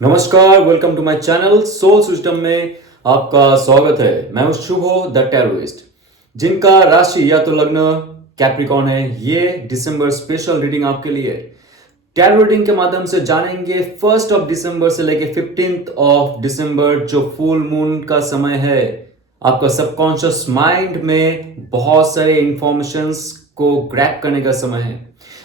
नमस्कार, welcome to my channel soul system में आपका स्वागत है। मैं हूं शुभो द टेररिस्ट। जिनका राशि या तो लग्न कैप्रिकॉन है, ये दिसंबर स्पेशल रीडिंग आपके लिए। टैरो रीडिंग के माध्यम से जानेंगे 1 दिसंबर से लेके 15 दिसंबर जो फुल मून का समय है। आपका सबकॉन्शियस माइंड में बहुत सारे इंफॉर्मेशंस को ग्रैब करने का समय है।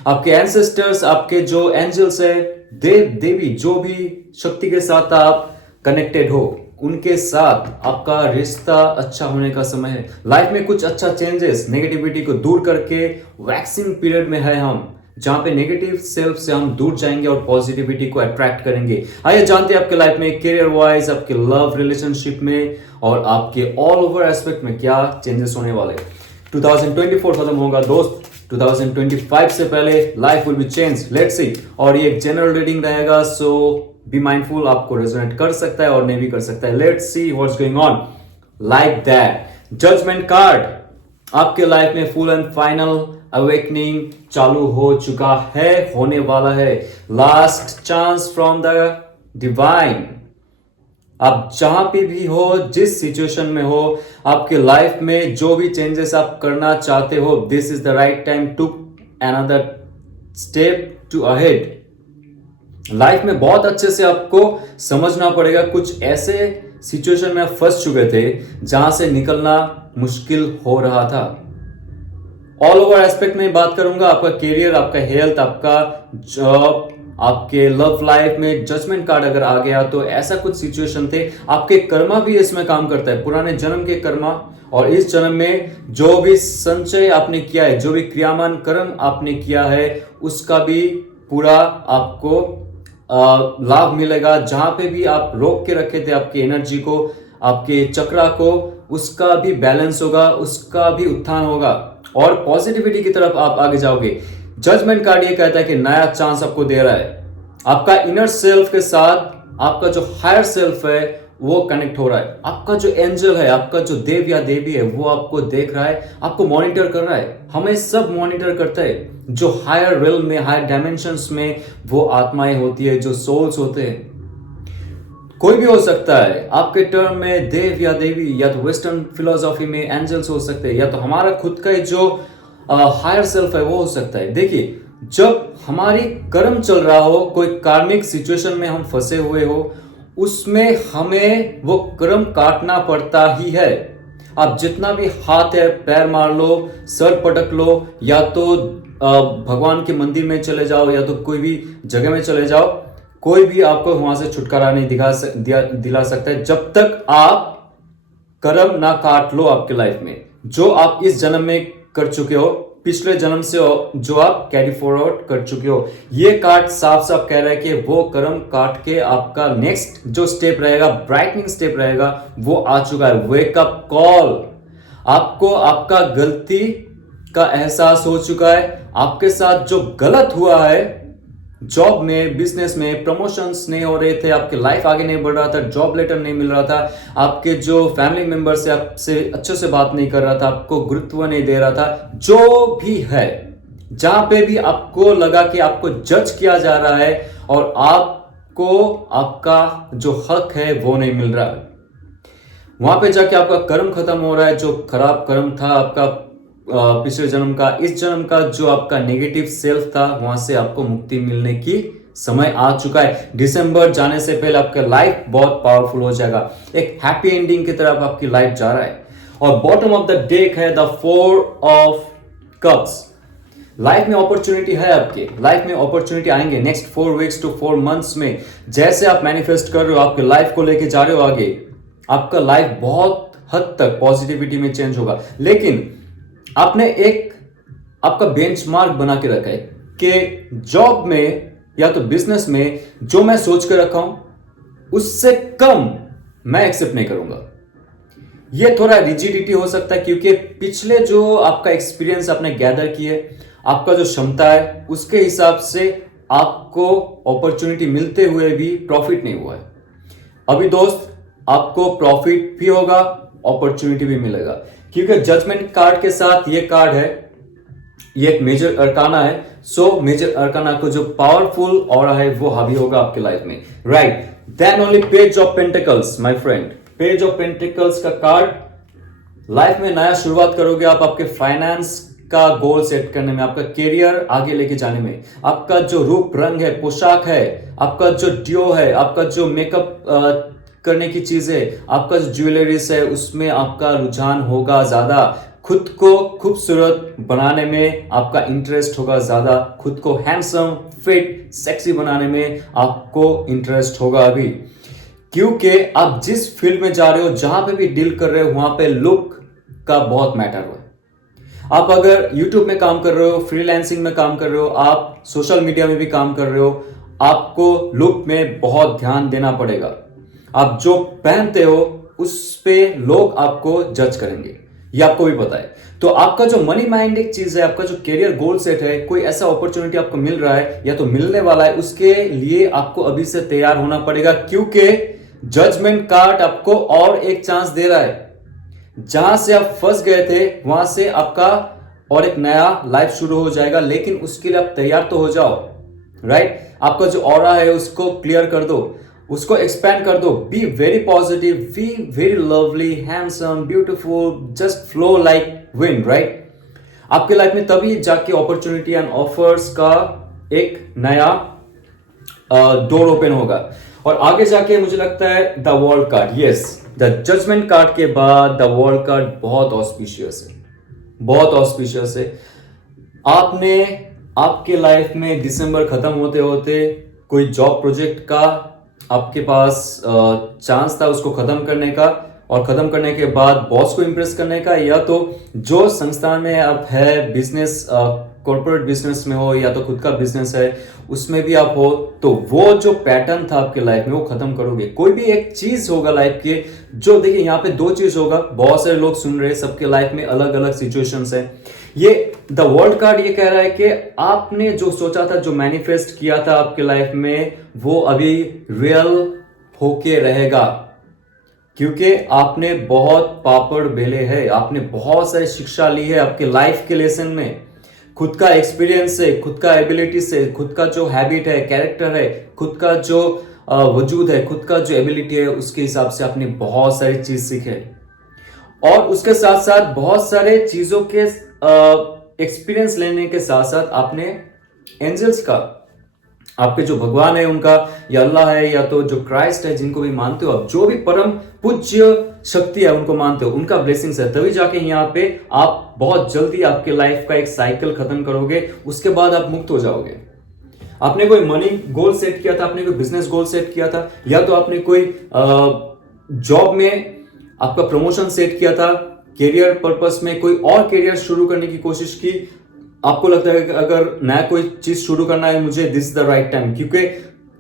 आपके एंसेस्टर्स, आपके जो एंजल्स है, देव देवी, जो भी शक्ति के साथ आप कनेक्टेड हो, उनके साथ आपका रिश्ता अच्छा होने का समय है। लाइफ में कुछ अच्छा चेंजेस, नेगेटिविटी को दूर करके वैक्सिंग पीरियड में है हम, जहां पे नेगेटिव सेल्फ से हम दूर जाएंगे और पॉजिटिविटी को अट्रैक्ट करेंगे। आइए जानते हैं आपके लाइफ में करियर वाइज, आपके लव रिलेशनशिप में और आपके ऑल ओवर एस्पेक्ट में क्या चेंजेस होने वाले। 2024 खत्म होगा दोस्त, 2025 से पहले life will be change. Let's see. और ये एक जनरल रीडिंग रहेगा, सो बी माइंडफुल, आपको रेजोनेट कर सकता है और नहीं भी कर सकता है। Let's see what's going on like that. Judgement card, आपके लाइफ में फुल एंड फाइनल अवेकनिंग चालू हो चुका है, होने वाला है। Last chance from the divine. आप जहां पे भी हो, जिस सिचुएशन में हो, आपके लाइफ में जो भी चेंजेस आप करना चाहते हो, this is the right time to another step to ahead. Life में बहुत अच्छे से आपको समझना पड़ेगा। कुछ ऐसे सिचुएशन में आप फंस चुके थे जहां से निकलना मुश्किल हो रहा था। ऑल ओवर एस्पेक्ट में बात करूंगा, आपका करियर, आपका हेल्थ, आपका जॉब, आपके लव लाइफ में जजमेंट कार्ड अगर आ गया तो ऐसा कुछ सिचुएशन थे। आपके कर्मा भी इसमें काम करता है, पुराने जन्म के कर्मा और इस जन्म में जो भी संचय आपने किया है, जो भी क्रियामान कर्म आपने किया है, उसका भी पूरा आपको लाभ मिलेगा। जहां पे भी आप रोक के रखे थे आपकी एनर्जी को, आपके चक्रा को, उसका भी बैलेंस होगा, उसका भी उत्थान होगा और पॉजिटिविटी की तरफ आप आगे जाओगे। जजमेंट कार्ड ये कहता है कि नया चांस आपको दे रहा है। आपका इनर सेल्फ के साथ आपका जो हायर सेल्फ है वो कनेक्ट हो रहा है। आपका जो एंजल है, आपका जो देव या देवी है, वो आपको देख रहा है, आपको मॉनिटर कर रहा है। हमें सब मॉनिटर करता है। जो हायर रियल में, हायर डायमेंशंस में वो आत्माएं होती है, जो सोल्स होते हैं। कोई भी हो सकता है आपके टर्म में, देव या देवी, या तो वेस्टर्न फिलोसॉफी में एंजल्स हो सकते हैं, या तो हमारा खुद का जो हायर सेल्फ है वो हो सकता है। देखिए, जब हमारी कर्म चल रहा हो, कोई कार्मिक सिचुएशन में हम फंसे हुए हो, उसमें हमें वो कर्म काटना पड़ता ही है। आप जितना भी हाथ है पैर मार लो, सर पटक लो, या तो भगवान के मंदिर में चले जाओ, या तो कोई भी जगह में चले जाओ, कोई भी आपको वहां से छुटकारा नहीं दिला सकता है जब तक आप कर्म ना काट लो आपके लाइफ में। जो आप इस जन्म में कर चुके हो, पिछले जन्म से जो आप कैरी फॉरवर्ड कर चुके हो, ये कार्ड साफ साफ कह रहा है कि वो कर्म काट के आपका नेक्स्ट जो स्टेप रहेगा, ब्राइटनिंग स्टेप रहेगा, वो आ चुका है। Wake up call. आपको आपका गलती का एहसास हो चुका है। आपके साथ जो गलत हुआ है, जॉब में, बिजनेस में प्रमोशंस नहीं हो रहे थे, आपके लाइफ आगे नहीं बढ़ रहा था, जॉब लेटर नहीं मिल रहा था, आपके जो फैमिली मेंबर से आपसे अच्छे से बात नहीं कर रहा था, आपको गुरुत्व नहीं दे रहा था, जो भी है, जहां पे भी आपको लगा कि आपको जज किया जा रहा है और आपको आपका जो हक है वो नहीं मिल रहा है, वहां पे जाके आपका कर्म खत्म हो रहा है। जो खराब कर्म था आपका पिछले जन्म का, इस जन्म का जो आपका नेगेटिव सेल्फ था, वहां से आपको मुक्ति मिलने की समय आ चुका है। दिसंबर जाने से पहले आपका लाइफ बहुत पावरफुल हो जाएगा। एक हैप्पी एंडिंग की तरफ आपकी लाइफ जा रहा है। और बॉटम ऑफ द डेक है द 4 ऑफ कप्स। लाइफ में अपॉर्चुनिटी है, आपके लाइफ में अपॉर्चुनिटी आएंगे नेक्स्ट 4 वीक्स टू 4 मंथ्स में। जैसे आप मैनिफेस्ट कर रहे हो, आपके लाइफ को लेके जा रहे हो आगे, आपका लाइफ बहुत हद तक पॉजिटिविटी में चेंज होगा। लेकिन आपने एक आपका बेंचमार्क बना के रखा है कि जॉब में या तो बिजनेस में जो मैं सोच के रखा हूं, उससे कम मैं एक्सेप्ट नहीं करूंगा। यह थोड़ा रिजिडिटी हो सकता है, क्योंकि पिछले जो आपका एक्सपीरियंस आपने गैदर किए, आपका जो क्षमता है, उसके हिसाब से आपको अपॉर्चुनिटी मिलते हुए भी प्रॉफिट नहीं हुआ है। अभी दोस्त, आपको प्रॉफिट भी होगा, अपॉर्चुनिटी भी मिलेगा, क्योंकि जजमेंट कार्ड के साथ ये कार्ड है, ये एक मेजर अरकाना है। सो मेजर अरकाना को जो पावरफुल ऑरा है वो हावी होगा आपके लाइफ में। Right. Then only page of pentacles my friend. Page of pentacles का कार्ड लाइफ में नया शुरुआत करोगे आप, आपके फाइनेंस का गोल सेट करने में, आपका करियर आगे लेके जाने में, आपका जो रूप रंग है, पोशाक है, आपका जो ड्यो है, आपका जो मेकअप करने की चीज है, आपका जो ज्वेलरीज है, उसमें आपका रुझान होगा ज्यादा। खुद को खूबसूरत बनाने में आपका इंटरेस्ट होगा ज्यादा, खुद को हैंडसम, फिट, सेक्सी बनाने में आपको इंटरेस्ट होगा अभी, क्योंकि आप जिस फील्ड में जा रहे हो, जहां पे भी डील कर रहे हो, वहां पे लुक का बहुत मैटर हो। आप अगर YouTube में काम कर रहे हो, फ्रीलांसिंग में काम कर रहे हो, आप सोशल मीडिया में भी काम कर रहे हो, आपको लुक में बहुत ध्यान देना पड़ेगा। आप जो पहनते हो उस पे लोग आपको जज करेंगे, ये आपको भी पता है। तो आपका जो मनी माइंड एक चीज है, आपका जो करियर गोल सेट है, कोई ऐसा अपॉर्चुनिटी आपको मिल रहा है या तो मिलने वाला है, उसके लिए आपको अभी से तैयार होना पड़ेगा, क्योंकि जजमेंट कार्ड आपको और एक चांस दे रहा है। जहां से आप फंस गए थे वहां से आपका और एक नया लाइफ शुरू हो जाएगा, लेकिन उसके लिए आप तैयार तो हो जाओ, राइट? आपका जो ऑरा है उसको क्लियर कर दो, उसको एक्सपैंड कर दो। Be very positive, be very lovely, handsome, beautiful, just flow like wind, right? आपके लाइफ में तभी जाके अपॉर्चुनिटी एंड ऑफर्स का एक नया डोर ओपन होगा। और आगे जाके मुझे लगता है the world card, yes, the judgement card के बाद द वर्ल्ड कार्ड बहुत ऑस्पिशियस है, बहुत ऑस्पिशियस है। आपने आपके लाइफ में दिसंबर खत्म होते होते कोई जॉब प्रोजेक्ट का आपके पास चांस था उसको खत्म करने का, और खत्म करने के बाद बॉस को इंप्रेस करने का, या तो जो संस्थान में आप है, बिजनेस, कॉर्पोरेट बिजनेस में हो या तो खुद का बिजनेस है उसमें भी आप हो, तो वो जो पैटर्न था आपके लाइफ में वो खत्म करोगे। कोई भी एक चीज होगा लाइफ के, जो देखिए यहाँ पे दो चीज होगा, बहुत सारे लोग सुन रहे हैं, सबके लाइफ में अलग अलग सिचुएशंस है। ये द वर्ल्ड कार्ड ये कह रहा है कि आपने जो सोचा था, जो मैनिफेस्ट किया था आपके लाइफ में, वो अभी रियल होके रहेगा, क्योंकि आपने बहुत पापड़ बेले हैं, आपने बहुत सारी शिक्षा ली है आपके लाइफ के लेसन में, खुद का एक्सपीरियंस से, खुद का एबिलिटी से, खुद का जो हैबिट है, कैरेक्टर है, खुद का जो वजूद है, खुद का जो एबिलिटी है, उसके हिसाब से आपने बहुत सारी चीज सीखे, और उसके साथ साथ बहुत सारे चीजों के एक्सपीरियंस लेने के साथ साथ आपने एंजल्स का, आपके जो भगवान है उनका, या अल्लाह है, या तो जो क्राइस्ट है, जिनको भी मानते हो आप, जो भी परम पूज्य शक्ति है उनको मानते हो, उनका ब्लेसिंग्स है, तभी जाके यहाँ पे आप बहुत जल्दी आपके लाइफ का एक साइकिल खत्म करोगे, उसके बाद आप मुक्त हो जाओगे। आपने कोई मनी गोल सेट किया था, आपने कोई बिजनेस गोल सेट किया था, या तो आपने कोई जॉब में आपका प्रमोशन सेट किया था, करियर पर्पस में कोई और करियर शुरू करने की कोशिश की, आपको लगता है कि अगर नया कोई चीज शुरू करना है मुझे, this is the right time, क्योंकि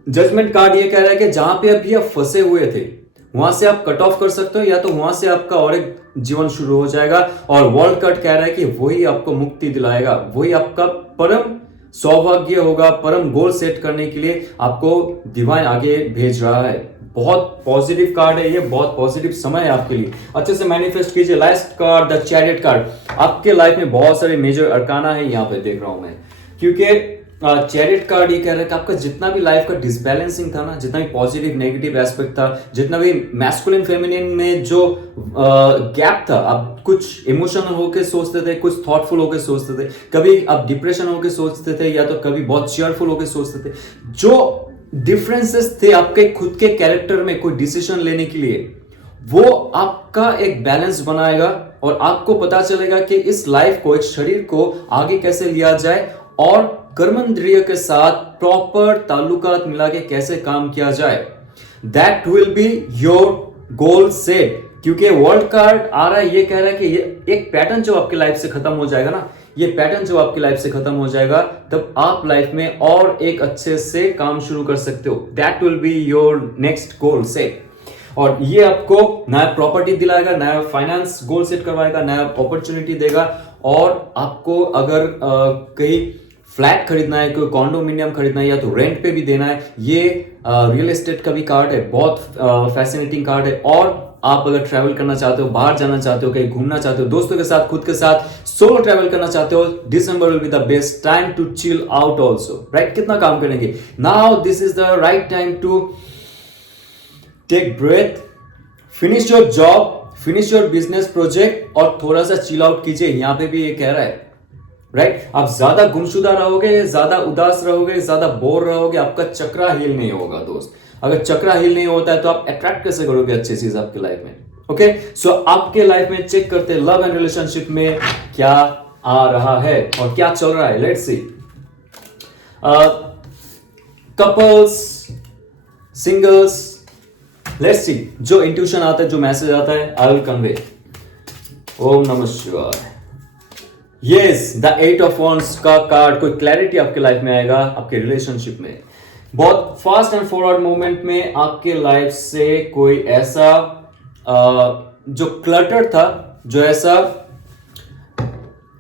जजमेंट कार्ड ये कह रहा है कि जहां पे अभी आप फंसे हुए थे वहां से आप कट ऑफ कर सकते हो, या तो वहां से आपका और एक जीवन शुरू हो जाएगा। और वर्ल्ड कार्ड कह रहा है कि वही आपको मुक्ति दिलाएगा, वही आपका परम सौभाग्य होगा, परम गोल सेट करने के लिए आपको डिवाइन आगे भेज रहा है। बहुत पॉजिटिव कार्ड है ये, बहुत पॉजिटिव समय है आपके लिए, अच्छे से मैनिफेस्ट कीजिए। Last card the chariot card, आपके लाइफ में बहुत सारे मेजर अरकाना है यहाँ पे देख रहा हूं मैं, क्योंकि चैरियट कार्ड ये कह रहा है कि आपका जितना भी लाइफ का डिसबैलेंसिंग था ना, जितना भी पॉजिटिव नेगेटिव एस्पेक्ट था, जितना भी मैस्कुलिन फेमिनिन में जो गैप था, आप कुछ इमोशनल होके सोचते थे, कुछ थॉटफुल होके सोचते थे, कभी आप डिप्रेशन होके सोचते थे, या तो कभी बहुत चेयरफुल होके सोचते थे। जो डिफरेंसेस थे आपके खुद के कैरेक्टर में कोई डिसीजन लेने के लिए, वो आपका एक बैलेंस बनाएगा, और आपको पता चलेगा कि इस लाइफ को, एक शरीर को आगे कैसे लिया जाए, और कर्मेंद्रिय के साथ प्रॉपर ताल्लुकात मिला के कैसे काम किया जाए। That will be your goal set, क्योंकि वर्ल्ड कार्ड आ रहा है, ये कह रहा है कि ये एक पैटर्न जो आपकी लाइफ से खत्म हो जाएगा ना, ये पैटर्न जो आपकी लाइफ से खत्म हो जाएगा, तब आप लाइफ में और एक अच्छे से काम शुरू कर सकते हो। That will be your next goal set, और ये आपको नया प्रॉपर्टी दिलाएगा, नया फाइनेंस गोल सेट करवाएगा, नया अपॉर्चुनिटी देगा। और आपको अगर कहीं फ्लैट खरीदना है, कोई कॉन्डोमिनियम खरीदना है, या तो रेंट पे भी देना है, ये रियल एस्टेट का भी कार्ड है, बहुत फैसिनेटिंग कार्ड है। और आप अगर ट्रैवल करना चाहते हो, बाहर जाना चाहते हो, कहीं घूमना चाहते हो, दोस्तों के साथ, खुद के साथ, सोलो ट्रैवल करना चाहते हो, दिसंबर will be the best time to chill out also, right? कितना काम करेंगे, now this is the right time to take breath, finish your job, finish your business project और थोड़ा सा चिल आउट कीजिए। यहां पे भी ये कह रहा है, राइट? आप ज्यादा गुमशुदा रहोगे, ज्यादा उदास रहोगे, ज्यादा बोर रहोगे, आपका चक्रा हील नहीं होगा दोस्त। अगर चक्रा हील नहीं होता है तो आप अट्रैक्ट कैसे करोगे अच्छी चीज आपकी लाइफ में? ओके, सो आपके लाइफ में चेक करते हैं लव एंड रिलेशनशिप में क्या आ रहा है और क्या चल रहा है। Let's C. Couples, singles, let's see. जो इंट्यूशन आता है, जो मैसेज आता है, आई विल कन्वे। ओम नमः शिवाय। यस, द 8 ऑफ वॉन्ड्स का कार्ड, कोई क्लैरिटी आपके लाइफ में आएगा आपके रिलेशनशिप में। बहुत फास्ट एंड फॉरवर्ड मूवमेंट में आपके लाइफ से कोई ऐसा जो क्लटर था, जो ऐसा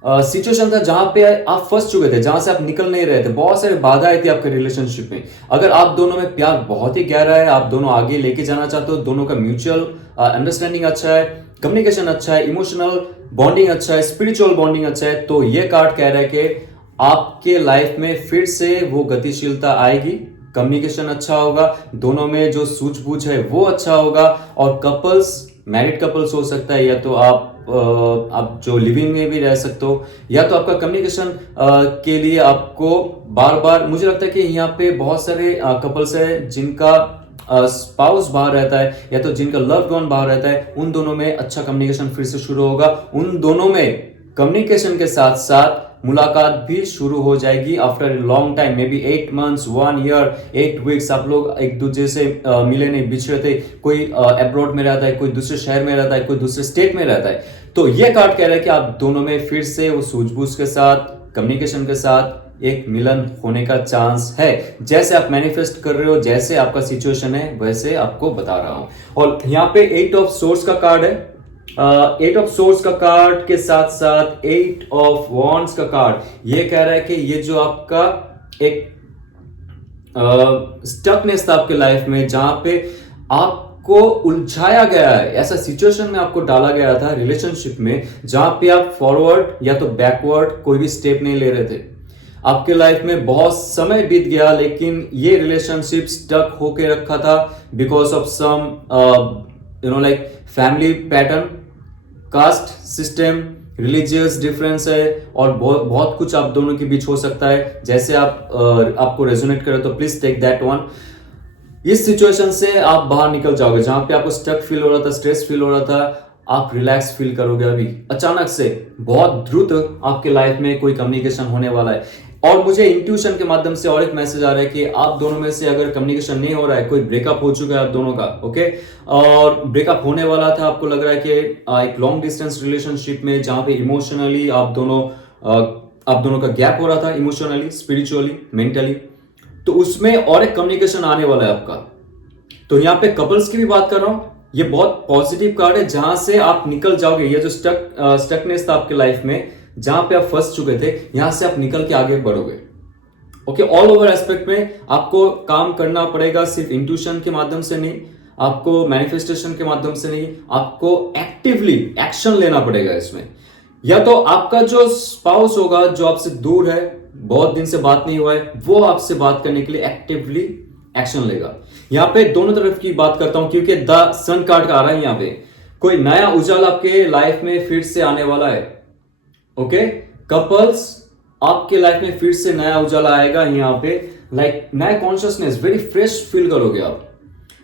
सिचुएशन था जहां पे आप फंस चुके थे, जहां से आप निकल नहीं रहे थे, बहुत सारी बाधाएं थी आपके रिलेशनशिप में। अगर आप दोनों में प्यार बहुत ही गहरा है, आप दोनों आगे लेके जाना चाहते हो, दोनों का म्यूचुअल अंडरस्टैंडिंग अच्छा है, कम्युनिकेशन अच्छा है, इमोशनल बॉन्डिंग अच्छा है, स्पिरिचुअल बॉन्डिंग अच्छा है, तो ये कार्ड कह रहा है कि आपके लाइफ में फिर से वो गतिशीलता आएगी, कम्युनिकेशन अच्छा होगा, दोनों में जो सूझबूझ है वो अच्छा होगा। और कपल्स, मैरिड कपल्स हो सकता है, या तो आप जो लिविंग में भी रह सकते हो, या तो आपका कम्युनिकेशन के लिए आपको बार बार, मुझे लगता है कि यहाँ पे बहुत सारे कपल्स है जिनका स्पाउस बाहर रहता है, या तो जिनका लव्ड वन बाहर रहता है, उन दोनों में अच्छा कम्युनिकेशन फिर से शुरू होगा। उन दोनों में कम्युनिकेशन के साथ साथ मुलाकात भी शुरू हो जाएगी after long time, may be 8 months, 1 year, 8 weeks। आप लोग एक दूसरे से मिले नहीं, बिछड़े थे, कोई अब्रॉड में रहता है, कोई दूसरे शहर में रहता है, कोई दूसरे स्टेट में रहता है। तो ये कार्ड कह रहा है कि आप दोनों में फिर से वो सूझबूझ के साथ, कम्युनिकेशन के साथ एक मिलन होने का चांस है। जैसे आप मैनिफेस्ट कर रहे हो, जैसे आपका सिचुएशन है, वैसे आपको बता रहा हूं। और यहाँ पे 8 ऑफ सोर्स का कार्ड है। 8 ऑफ सोर्स का कार्ड के साथ साथ 8 ऑफ वॉन्ड्स का कार्ड ये कह रहा है कि ये जो आपका एक स्टकनेस था आपके लाइफ में, जहां पे आपको उलझाया गया है, ऐसा सिचुएशन में आपको डाला गया था रिलेशनशिप में, जहां पे आप फॉरवर्ड या तो बैकवर्ड कोई भी स्टेप नहीं ले रहे थे। आपके लाइफ में बहुत समय बीत गया, लेकिन ये रिलेशनशिप स्टक होके रखा था because of some like family pattern, caste system, religious difference है, और बहुत कुछ आप दोनों के बीच हो सकता है। जैसे आपको रेजोनेट करे तो प्लीज टेक दैट वन। इस सिचुएशन से आप बाहर निकल जाओगे, जहां पे आपको स्टक फील हो रहा था, स्ट्रेस फील हो रहा था, आप रिलैक्स फील करोगे। अभी अचानक से बहुत द्रुत आपके लाइफ में कोई कम्युनिकेशन होने वाला है। और मुझे इंट्यूशन के माध्यम से और एक मैसेज आ रहा है कि आप दोनों में से अगर कम्युनिकेशन नहीं हो रहा है, कोई ब्रेकअप हो चुका है आप दोनों का, ओके, और ब्रेकअप होने वाला था, आपको लग रहा है कि एक लॉन्ग डिस्टेंस रिलेशनशिप में, जहां पे इमोशनली आप दोनों का गैप हो रहा था, इमोशनली, स्पिरिचुअली, मेंटली, तो उसमें और एक कम्युनिकेशन आने वाला है आपका। तो यहाँ पे कपल्स की भी बात कर रहा हूं, ये बहुत पॉजिटिव कार्ड है, जहां से आप निकल जाओगे। ये जो स्टकनेस था आपके लाइफ में, जहां पे आप फंस चुके थे, यहां से आप निकल के आगे बढ़ोगे। ओके, ऑल ओवर एस्पेक्ट में आपको काम करना पड़ेगा, सिर्फ इंट्यूशन के माध्यम से नहीं, आपको मैनिफेस्टेशन के माध्यम से नहीं, आपको एक्टिवली एक्शन लेना पड़ेगा इसमें। या तो आपका जो स्पाउस होगा, जो आपसे दूर है, बहुत दिन से बात नहीं हुआ है, वो आपसे बात करने के लिए एक्टिवली एक्शन लेगा। यहां पे दोनों तरफ की बात करता हूं, क्योंकि द सन कार्ड का आ रहा है यहाँ पे। कोई नया उजाला आपके लाइफ में फिर से आने वाला है। ओके, कपल्स, आपके लाइफ में फिर से नया उजाला आएगा यहाँ पे, लाइक नया कॉन्शियसनेस, वेरी फ्रेश फील करोगे आप,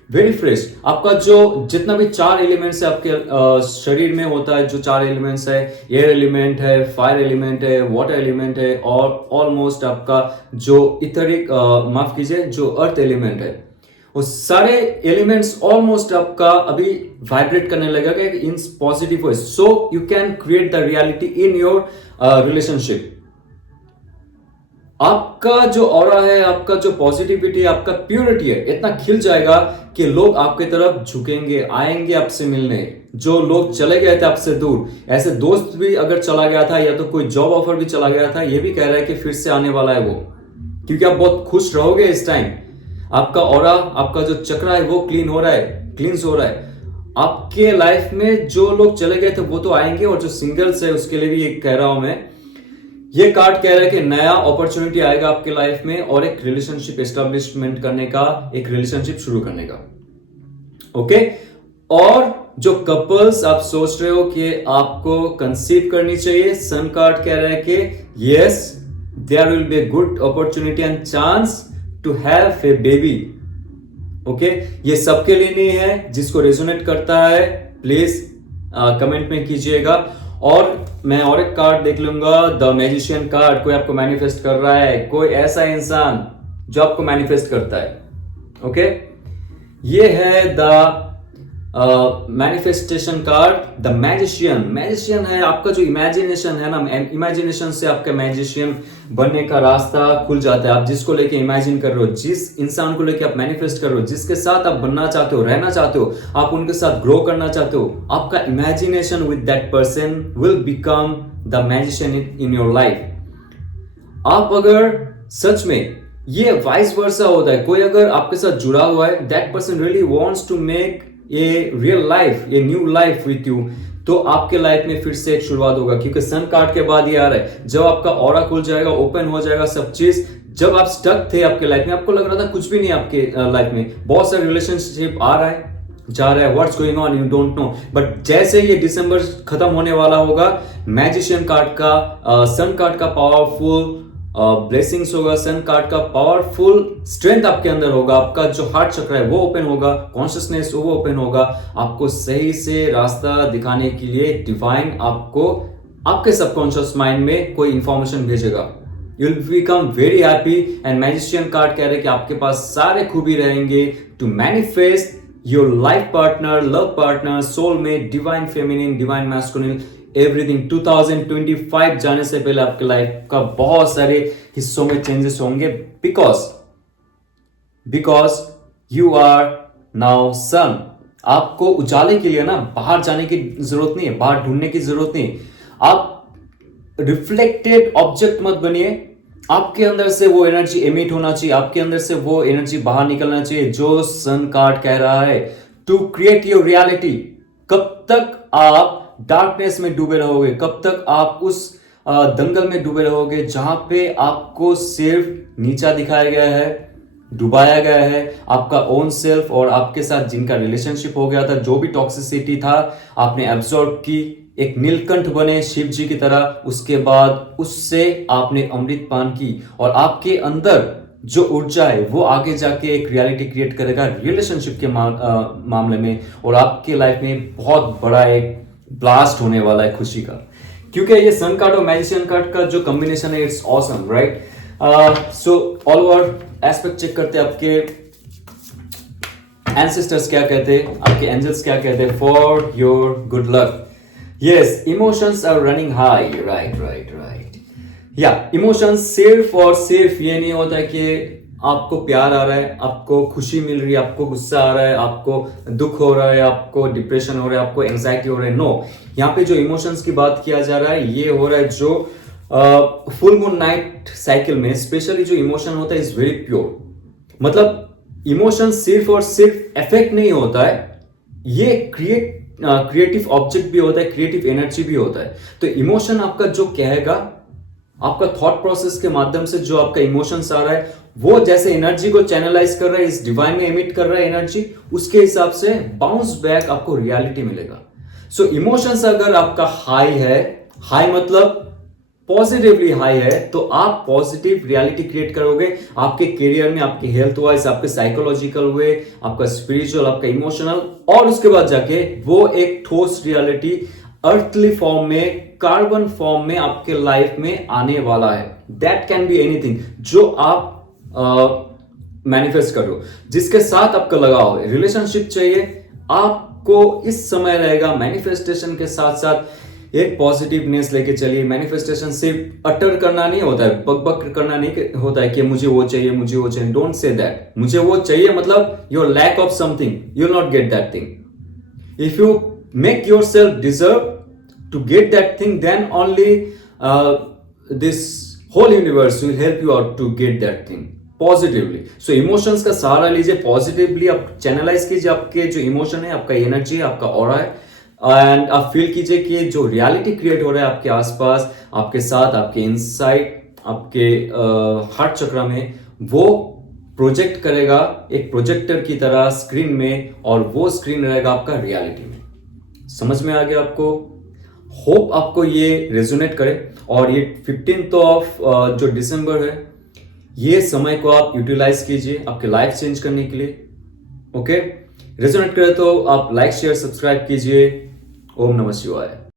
वेरी फ्रेश। आपका जो जितना भी 4 एलिमेंट्स है आपके शरीर में होता है, जो 4 एलिमेंट्स है, एयर एलिमेंट है, फायर एलिमेंट है, वाटर एलिमेंट है, और ऑलमोस्ट आपका जो इथरिक, माफ कीजिए, जो अर्थ एलिमेंट है, वो सारे एलिमेंट्स ऑलमोस्ट आपका अभी वाइब्रेट करने लगेगा in positive way, so you can create the reality in your relationship. आपका जो ऑरा है, आपका जो पॉजिटिविटी, आपका प्योरिटी है, इतना खिल जाएगा कि लोग आपकी तरफ झुकेंगे, आएंगे आपसे मिलने। जो लोग चले गए थे आपसे दूर, ऐसे दोस्त भी अगर चला गया था, या तो कोई जॉब ऑफर भी चला गया था, ये भी कह रहा है कि फिर से आने वाला है वो, क्योंकि आप बहुत खुश रहोगे इस टाइम। आपका ऑरा, आपका जो चक्र है वो क्लीन हो रहा है, क्लींस हो रहा है। आपके लाइफ में जो लोग चले गए थे वो तो आएंगे, और जो सिंगल्स है उसके लिए भी ये कह रहा हूं मैं, ये कार्ड कह रहा है कि नया अपॉर्चुनिटी आएगा आपके लाइफ में, और एक रिलेशनशिप एस्टेब्लिशमेंट करने का, एक रिलेशनशिप शुरू करने का। ओके। और जो कपल्स आप सोच रहे हो कि आपको कंसीव करनी चाहिए, सन कार्ड कह रहा है कि yes, there will be a good opportunity and chance to have a baby. Okay, ये सबके लिए नहीं है। जिसको रेजोनेट करता है प्लीज कमेंट में कीजिएगा। और मैं और एक कार्ड देख लूंगा, द मैजिशियन कार्ड। कोई आपको मैनिफेस्ट कर रहा है, कोई ऐसा इंसान जो आपको मैनिफेस्ट करता है। ओके, ये है the manifestation card, the magician. Magician है आपका जो इमेजिनेशन है ना, इमेजिनेशन से आपका मैजिशियन बनने का रास्ता खुल जाता है। आप जिसको लेके इमेजिन कर रहे हो, जिस इंसान को लेके आप मैनिफेस्ट कर रहे हो, जिसके साथ आप बनना चाहते हो, रहना चाहते हो, आप उनके साथ ग्रो करना चाहते हो, आपका imagination with that person will become the magician in your life. आप अगर सच में, ये वाइस वर्सा होता है, कोई अगर आपके साथ जुड़ा हुआ है, that person really wants to make a real life, a new life with you, तो आपके लाइफ में फिर से एक शुरुआत होगा। क्योंकि सन कार्ड के बाद ये आ रहा है, जब आपका ऑरा खुल जाएगा, ओपन हो जाएगा सब चीज। जब आप स्टक थे आपके लाइफ में, आपको लग रहा था कुछ भी नहीं आपके लाइफ में, बहुत सारे रिलेशनशिप आ रहा है, जा रहा है, what's going on you don't know, but जैसे ये दिसंबर खत्म होने वाला होगा, मैजिशियन कार्ड का, सन कार्ड का पावरफुल ब्लेसिंग्स होगा, सन कार्ड का पावरफुल स्ट्रेंथ आपके अंदर होगा, आपका जो हार्ट चक्र है वो ओपन होगा, कॉन्शियसनेस वो ओपन होगा, आपको सही से रास्ता दिखाने के लिए डिवाइन आपको आपके सबकॉन्शियस माइंड में कोई इंफॉर्मेशन भेजेगा। You will become very happy. And magician card कह रहे हैं कि आपके पास सारे खूबी रहेंगे to manifest your life partner, love partner, soulmate, divine feminine, divine masculine, everything. 2025 जाने से पहले आपके लाइफ का बहुत सारे हिस्सों में चेंजेस होंगे, बिकॉज यू आर नाउ सन। आपको उजाले के लिए ना बाहर जाने की जरूरत नहीं है, बाहर ढूंढने की जरूरत नहीं। आप रिफ्लेक्टेड ऑब्जेक्ट मत बनिए, आपके अंदर से वो एनर्जी एमिट होना चाहिए, आपके अंदर से वो एनर्जी बाहर निकलना चाहिए जो सन कार्ड कह रहा है, टू क्रिएट योर रियलिटी। कब तक आप डार्कनेस में डूबे रहोगे, कब तक आप उस दंगल में डूबे रहोगे जहां पे आपको सिर्फ नीचा दिखाया गया है, डुबाया गया है, आपका ओन सेल्फ और आपके साथ जिनका रिलेशनशिप हो गया था, जो भी टॉक्सिसिटी था आपने एब्जॉर्ब की, एक नीलकंठ बने शिव जी की तरह। उसके बाद उससे आपने अमृत पान की और आपके अंदर जो ऊर्जा है वो आगे जाके एक रियलिटी क्रिएट करेगा रिलेशनशिप के मामले में, और आपके लाइफ में बहुत बड़ा एक ब्लास्ट होने वाला है खुशी का। क्योंकि ये सन कार्ड और मैजिशियन कार्ड का जो कॉम्बिनेशन है, it's awesome, right? So all over aspect check करते हैं, आपके एंसेस्टर्स क्या कहते हैं, आपके एंजल्स क्या कहते हैं for your good luck. Yes, emotions are running high, right. या इमोशंस सिर्फ और सिर्फ ये नहीं होता है कि आपको प्यार आ रहा है, आपको खुशी मिल रही है, आपको गुस्सा आ रहा है, आपको दुख हो रहा है, आपको डिप्रेशन हो रहा है, आपको एंजाइटी हो रहा है। नो, यहाँ पे जो इमोशंस की बात किया जा रहा है, ये हो रहा है जो फुल मून नाइट साइकिल में स्पेशली जो इमोशन होता है इज वेरी प्योर। मतलब इमोशन सिर्फ और सिर्फ इफेक्ट नहीं होता है, ये क्रिएटिव ऑब्जेक्ट भी होता है, क्रिएटिव एनर्जी भी होता है। तो इमोशन आपका जो कहेगा, आपका थॉट प्रोसेस के माध्यम से जो आपका इमोशंस आ रहा है, वो जैसे एनर्जी को चैनलाइज कर रहा है, इस डिवाइन में एमिट कर रहा है एनर्जी, उसके हिसाब से बाउंस बैक आपको रियलिटी मिलेगा। सो इमोशंस अगर आपका हाई है, हाई मतलब पॉजिटिवली हाई है, तो आप पॉजिटिव रियलिटी क्रिएट करोगे आपके करियर में, आपके हेल्थ वाइज, आपके साइकोलॉजिकल वे, आपका स्पिरिचुअल, आपका इमोशनल, और उसके बाद जाके वो एक ठोस रियलिटी अर्थली फॉर्म में, कार्बन फॉर्म में आपके लाइफ में आने वाला है। दैट कैन बी एनीथिंग जो आप मैनिफेस्ट कर लो, जिसके साथ आपका लगाव है। रिलेशनशिप चाहिए आपको, इस समय रहेगा। मैनिफेस्टेशन के साथ साथ एक पॉजिटिवनेस लेके चलिए। मैनिफेस्टेशन सिर्फ अटर करना नहीं होता है, बक करना नहीं होता है कि मुझे वो चाहिए, मुझे वो चाहिए। डोंट से दैट, मुझे वो चाहिए मतलब your lack of something, you will not get that thing. If you make yourself deserve to get that thing, then only this whole universe will help you out to get that thing positively. So emotions का सहारा लीजिए, positively आप channelise कीजिए आपके जो emotion है, आपका energy है, आपका ऑरा है, एंड आप फील कीजिए कि जो रियलिटी क्रिएट हो रहा है आपके आसपास, आपके साथ, आपके इनसाइड, आपके हार्ट चक्र में, वो प्रोजेक्ट करेगा एक प्रोजेक्टर की तरह स्क्रीन में, और वो स्क्रीन रहेगा आपका रियलिटी में। समझ में आ गया आपको? होप आपको ये रेजोनेट करे। और ये 15th ऑफ जो दिसंबर है, ये समय को आप यूटिलाइज कीजिए आपके लाइफ चेंज करने के लिए। ओके, रेजोनेट करे तो आप लाइक शेयर सब्सक्राइब कीजिए। ओम नमः शिवाय।